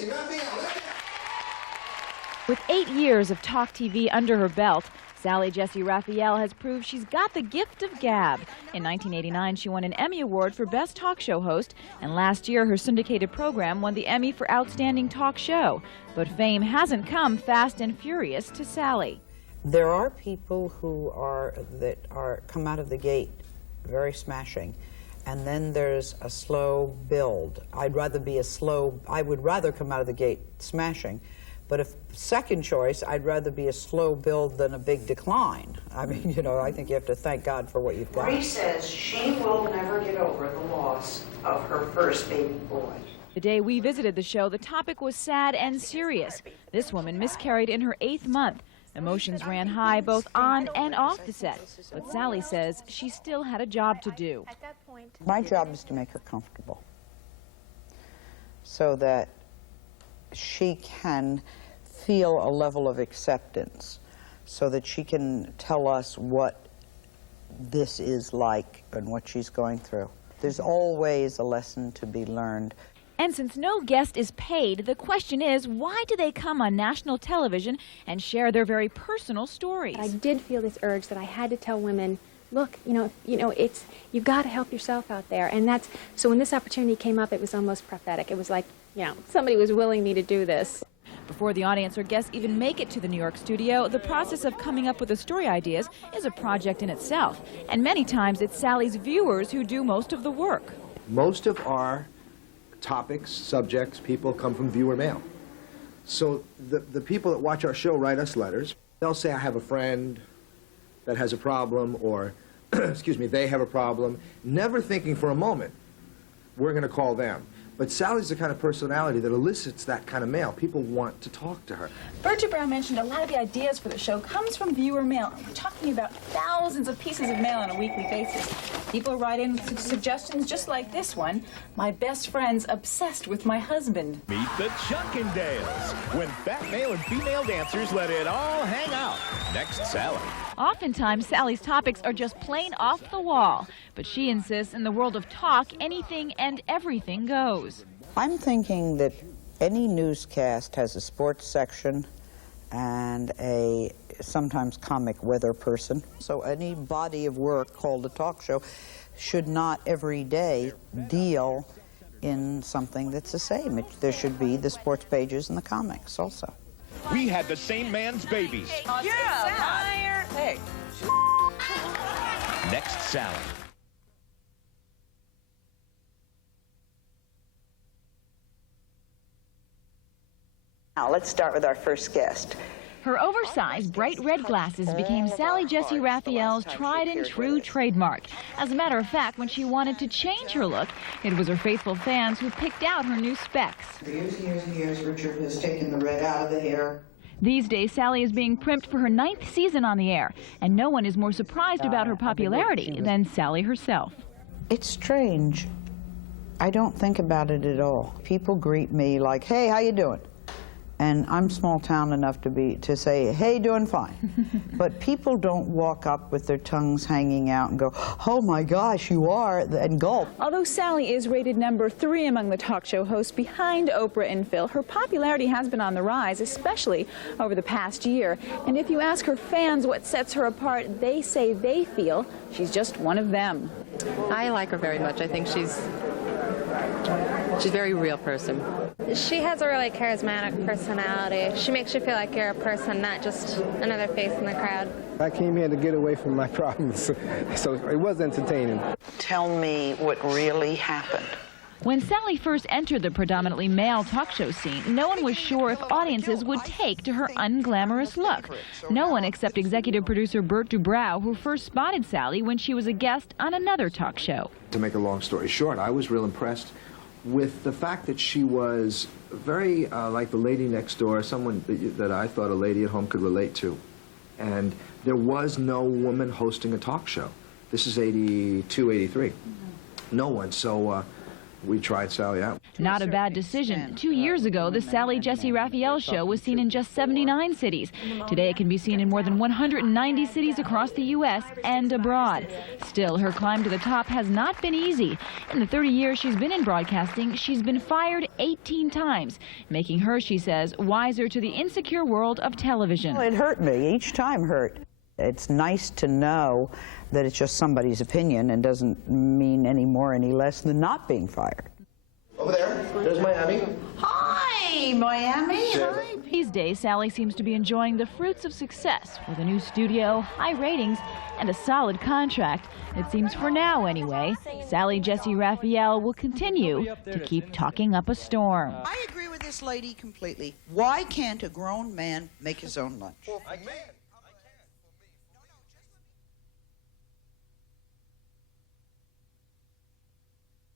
Jessy Raphael. With 8 years of talk TV under her belt, Sally Jessy Raphael has proved she's got the gift of gab. In 1989, she won an Emmy Award for Best Talk Show Host, and last year her syndicated program won the Emmy for Outstanding Talk Show. But fame hasn't come fast and furious to Sally. There are people who come out of the gate very smashing, and then there's a slow build. I would rather come out of the gate smashing. But if second choice, I'd rather be a slow build than a big decline. I mean, you know, I think you have to thank God for what you've got. Marie says she will never get over the loss of her first baby boy. The day we visited the show, the topic was sad and serious. This woman miscarried in her 8th month. Emotions ran high both on and off the set. But Sally says she still had a job to do. My job is to make her comfortable so that she can feel a level of acceptance, so that she can tell us what this is like and what she's going through. There's always a lesson to be learned. And since no guest is paid, the question is, why do they come on national television and share their very personal stories? I did feel this urge that I had to tell women, look, you've got to help yourself out there. And so when this opportunity came up, it was almost prophetic. It was like, somebody was willing me to do this. Before the audience or guests even make it to the New York studio, the process of coming up with the story ideas is a project in itself. And many times it's Sally's viewers who do most of the work. Most of our topics, subjects, people come from viewer mail. So the people that watch our show write us letters. They'll say, I have a friend that has a problem, or, excuse me, they have a problem, never thinking for a moment, we're going to call them. But Sally's the kind of personality that elicits that kind of mail. People want to talk to her. Bertie Brown mentioned a lot of the ideas for the show comes from viewer mail. We're talking about thousands of pieces of mail on a weekly basis. People write in suggestions just like this one. My best friend's obsessed with my husband. Meet the Chuckendales, when fat male and female dancers let it all hang out. Next, Sally. Oftentimes, Sally's topics are just plain off the wall. But she insists in the world of talk, anything and everything goes. I'm thinking that any newscast has a sports section and a sometimes comic weather person. So any body of work called a talk show should not every day deal in something that's the same. There should be the sports pages and the comics also. We had the same man's babies. You're a liar. Hey. Next, Sally. Now, let's start with our first guest. Her oversized bright red glasses became Sally Jessy Raphael's tried and true trademark. As a matter of fact, when she wanted to change her look, it was her faithful fans who picked out her new specs. For years and years and years, Richard has taken the red out of the hair. These days, Sally is being primped for her 9th season on the air, and no one is more surprised about her popularity than Sally herself. It's strange. I don't think about it at all. People greet me like, hey, how you doing? And I'm small town enough to say, hey, doing fine. But people don't walk up with their tongues hanging out and go, oh my gosh, you are, and gulp. Although Sally is rated number 3 among the talk show hosts behind Oprah and Phil, her popularity has been on the rise, especially over the past year. And if you ask her fans what sets her apart, they say they feel she's just one of them. I like her very much. I think she's a very real person. She has a really charismatic personality. She makes you feel like you're a person, not just another face in the crowd. I came here to get away from my problems, so it was entertaining. Tell me what really happened. When Sally first entered the predominantly male talk show scene, no one was sure if audiences would take to her unglamorous look. No one except executive producer Bert Dubrow, who first spotted Sally when she was a guest on another talk show. To make a long story short, I was real impressed with the fact that she was very like the lady next door, someone that I thought a lady at home could relate to. And there was no woman hosting a talk show. This is 82, 83. No one. So we tried Sally out. Not a bad decision. 2 years ago, the Sally Jessy Raphael Show was seen in just 79 cities. Today, it can be seen in more than 190 cities across the U.S. and abroad. Still, her climb to the top has not been easy. In the 30 years she's been in broadcasting, she's been fired 18 times, making her, she says, wiser to the insecure world of television. Well, it hurt me. Each time hurt. It's nice to know that it's just somebody's opinion and doesn't mean any more, any less than not being fired. Over there, there's Miami. Hi, Miami. Hi. These days, Sally seems to be enjoying the fruits of success with a new studio, high ratings, and a solid contract. It seems for now, anyway. Sally Jessy Raphael will continue to keep talking up a storm. I agree with this lady completely. Why can't a grown man make his own lunch?